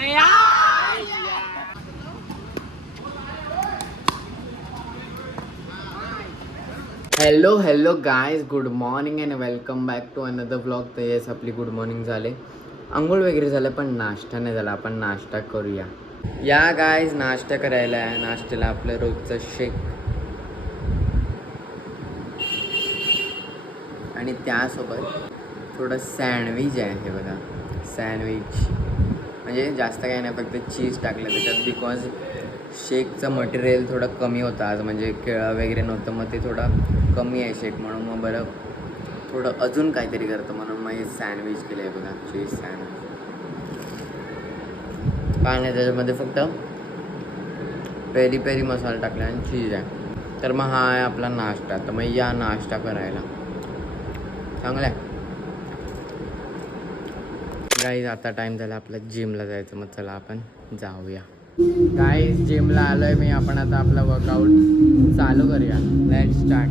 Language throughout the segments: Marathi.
अरे यार hello guys, good morning and welcome back to another blog. तर येस, आपली गुड मॉर्निंग झाले, आंघोळ वगैरे झालं, पण नाश्ता नाही झाला. आपण नाश्ता करूया. या गायज, नाश्ता करायला आहे. नाश्त्याला आपलं रोजचं शेक आणि त्यासोबत थोडं सँडविच आहे. हे बघा, सँडविच म्हणजे जास्त काही नाही, फक्त चीज टाकलं त्याच्यात. बिकॉज शेकचं मटेरियल थोडं कमी होतं आज, म्हणजे केळं वगैरे नव्हतं, मग ते थोडं कमी आहे शेक, म्हणून मग बरं थोडं अजून काहीतरी करतं, म्हणून मग हे सँडविच केलं आहे. बघा, चीज सँडविच. काय नाही, त्याच्यामध्ये फक्त पेरी पेरी मसाला टाकला आणि चीज आहे. तर मग हा आहे आपला नाश्ता. तर मग या नाश्ता करायला. चांगलं आहे गाईज. आता टाईम झाला आपला जिमला जायचं, मग चला आपण जाऊया. गाईज, जिमला आलोय मी. आपण आता आपला वर्कआउट चालू करूया. Let's start.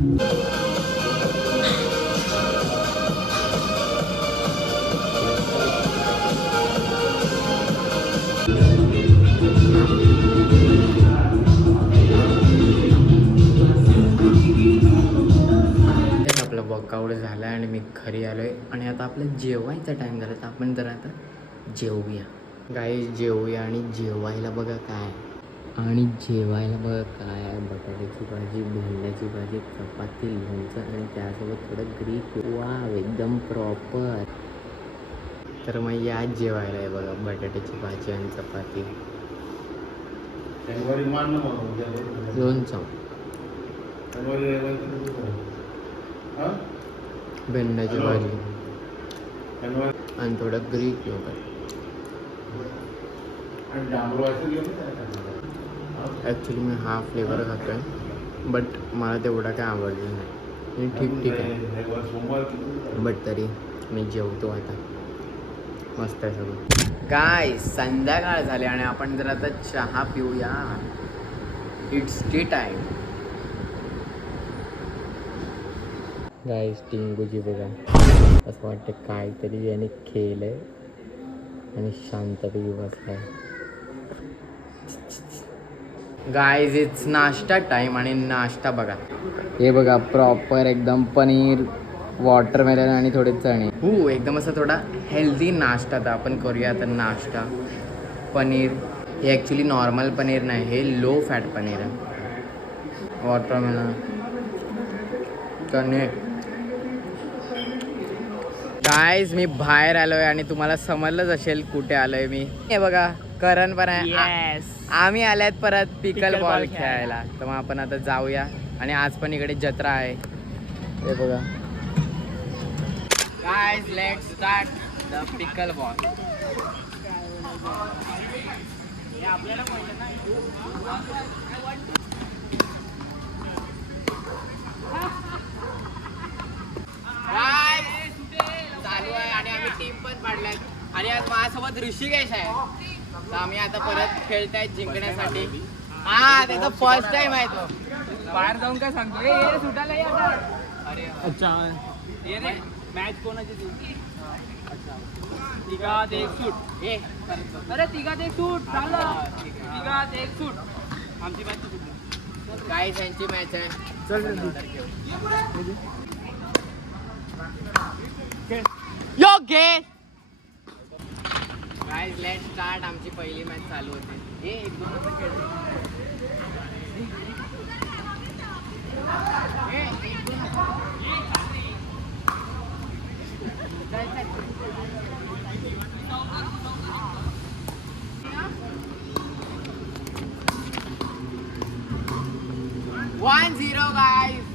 आपलं वर्कआउट झालं आणि मी घरी आलो आहे आणि आता आपलं जेवायचा टाईम झाला. तर आपण जरा आता जेवूया. गाईज, जेवूया. आणि जेवायला बघा काय, बटाट्याची भाजी, भेंड्याची भाजी, चपाती, लोणचं आणि त्यासोबत थोडं ग्रीक. वाव, एकदम प्रॉपर. तर मग या जेवायला आहे बघा, बटाट्याची भाजी आणि चपाती, लोणचं, भेंड्याची भाजी आणि थोडं ग्रीक योगर्ट. ॲक्च्युली मी हा फ्लेवर खातो आहे, बट मला तेवढा काय आवडलं नाही. ठीक आहे, बट तरी मी जेवतो आता. मस्त आहे सगळं. काय, संध्याकाळ झाली आणि आपण जर आता चहा पिऊया. It's tea time. गाईस, टिंगूची बघा, असं वाटतं काहीतरी याने केलंय आणि शांतपैकी बसलाय. Guys, it's nashta time. आणि नाश्ता बघा, हे बघा, प्रॉपर एकदम पनीर, वॉटरमेलन आणि थोडे चणे. एकदम असं थोडा हेल्दी नाश्ता. तर आपण करूया आता नाश्ता. पनीर हे ॲक्च्युली नॉर्मल पनीर नाही, हे लो फॅट पनीर आहे. वॉटरमेलन, चणे. गाईज, मी बाहेर आलोय आणि तुम्हाला समजलंच असेल कुठे आलोय मी. हे बघा, करण पण आहे. आम्ही आल्यात परत पिकल बॉल खेळायला. तर मग आपण आता जाऊया. आणि आज पण इकडे जत्रा आहे. हे बघा. Guys, let's start the pickle ball. आपल्याला चालू आहे आणि आम्ही टीम पण पाडल्यात. आणि आज माझ्यासोबत ऋषिकेश आहे. तर आम्ही आता परत खेळताय जिंकण्यासाठी. हा, त्याचा फर्स्ट टाइम आहे तो. बाहेर जाऊन काय सांगतो, ए सुटायला ये आता. अरे अच्छा, ये रे. मॅच कोणाची ती? अच्छा, तिघात एक सूट. अरे तिघात एक सूट झालं. तिघात एक सूट. आमची मॅच सुटली. काय, त्यांची मॅच आहे. योगेश. Guys, let's start. आमची पहिली मॅच चालू होते. एक दोन असं खेळतो. 1-0 guys.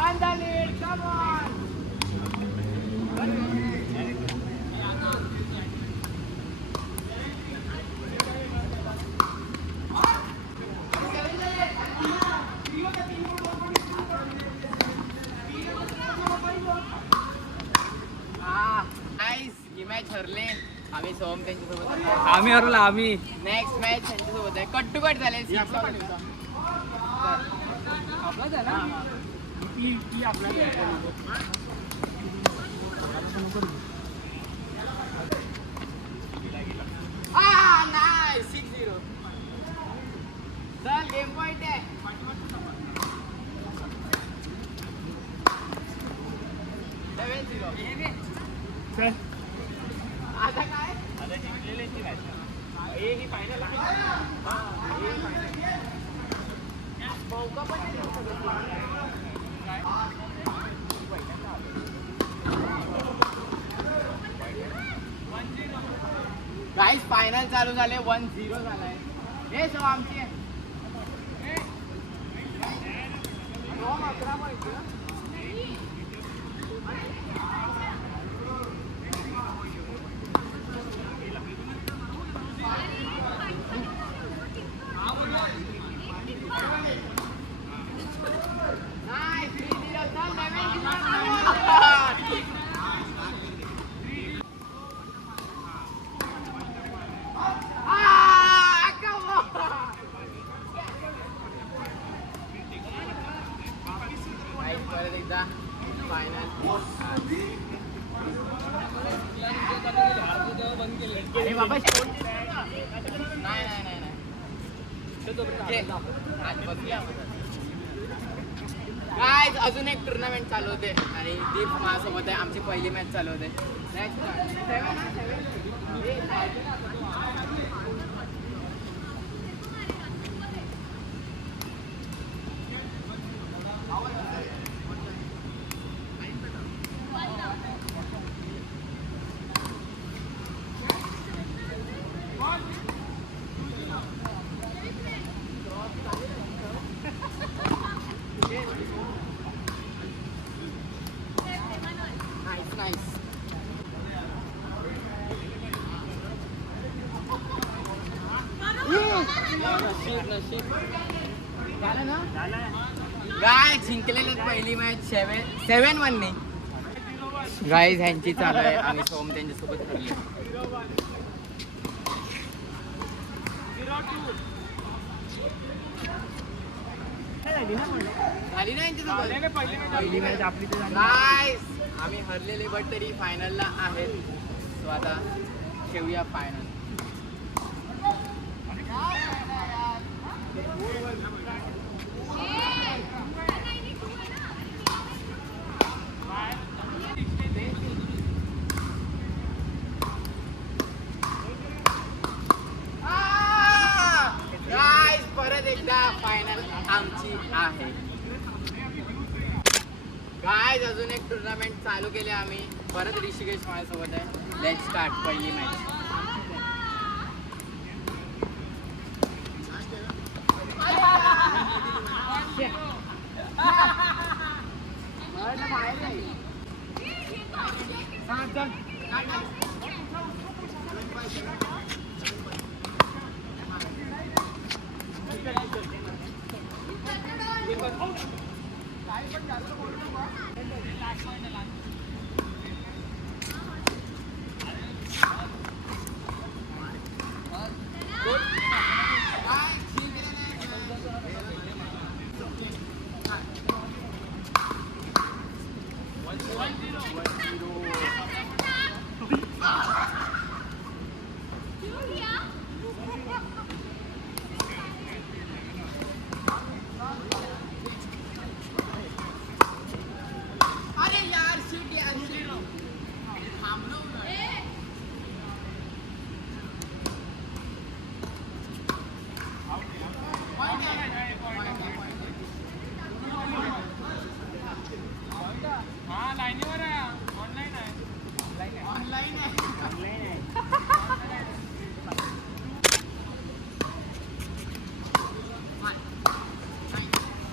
On the lead, come on. Match हरले आम्ही. सोम त्यांच्यासोबत आम्ही हरलो. आम्ही नेक्स्ट मॅच त्यांच्यासोबत आहे. कट टू कट झाले. आपला झाला चल आता काय आता जिंकलेल्यांची मॅच हे ही फायनल आहे मौका पण नाही देऊ शकत काय गाईस फायनल चालू झाले 1-0 झालाय हे सो आमची आहे परत एकदा फायनल अरे बाबा नाही नाही नाही काय अजून एक टुर्नामेंट चालू होते आणि दीप माझ्यासोबत आहे आमची पहिली मॅच चालू होते गाय जिंकलेले पहिली मॅच 7-1 ने गाईज ह्यांची चालू आहे आणि सोम त्यांच्यासोबत हरले झाली ना यांच्यासोबत पहिली मॅच आपली गाईज आम्ही हरलेले बट तरी फायनलला आहेत सो आता खेळूया फायनल परत एकदा फायनल आमची आहे गाईज अजून एक टुर्नामेंट चालू केले आम्ही परत ऋषिकेश माझ्यासोबत आहे लेट्स स्टार्ट पहिली मॅच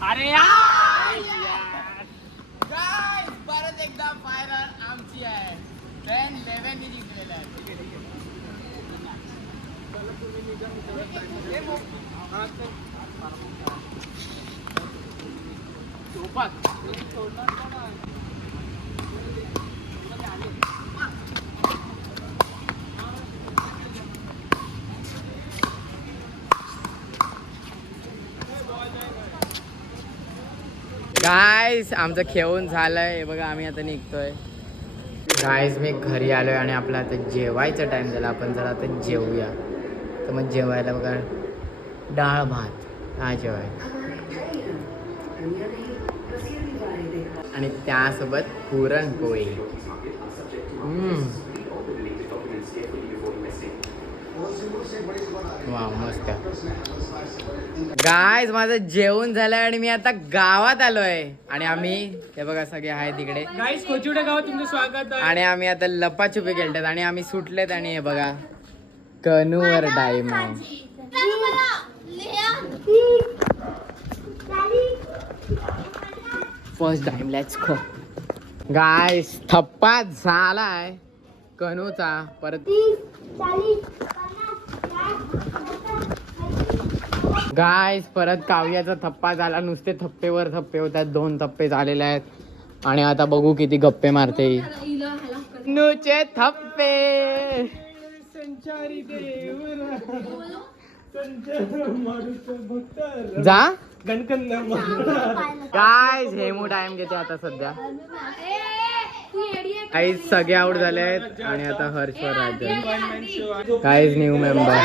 अरे यार गाइस परत एकदा फायनल आमची आहे 10-11 ने जिंकलेला आहे गाइस आमचं खेळून झालंय हे बघा आम्ही आता निघतोय गाइस मी घरी आलोय आणि आपला आता जेवायचा टाइम झाला आपण जरा आता जेवूया तर मग जेवायला बघा डाळ भात हा जेवाय आणि त्यासोबत पुरणपोळी. वा मस्त. गाईज माझं जेवण झालंय आणि मी आता गावात आलोय आणि आम्ही हे बघा सगळे आहे तिकडे गाईस कोचिवडे गावात तुमचं स्वागत आहे. आणि आम्ही आता लपाछुपी खेळतात आणि आम्ही सुटलेत आणि हे बघा कनूवर टाइम आहे. फर्स्ट टाइम लेट्स गो गाईस. थप्पा झालाय कनूचा परत. गाईस परत काव्याचा थप्पा झाला. नुसते थप्पेवर थप्पे होतात. 2 थप्पे झालेले आहेत आणि आता बघू किती गप्पे मारते नुचे थप्पे. जा गाईस हेमू टाइम घेते आता सध्या. काही सगळे आउट झाले आहेत आणि आता हर्षवर राज्य काहीच न्यू मेंबर.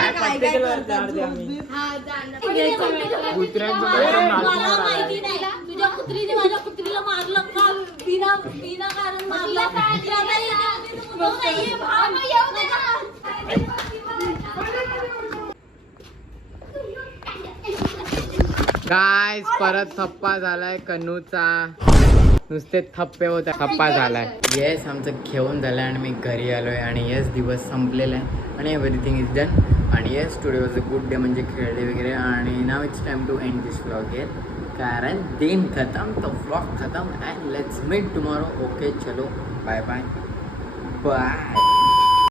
गाईस परत थप्पा झालाय कन्नूचा. नुसते थप्पे होते. थप्पा झालाय. येस आमचं घेऊन झालंय आणि मी घरी आलोय आणि येस दिवस संपलेला आहे आणि एव्हरीथिंग इज डन. आणि yes today was a good day म्हणजे खेळले वगैरे. आणि now it's time to end this vlog here कारण दिन खतम तो व्लॉग खतम and let's meet tomorrow. Okay चलो बाय बाय बाय.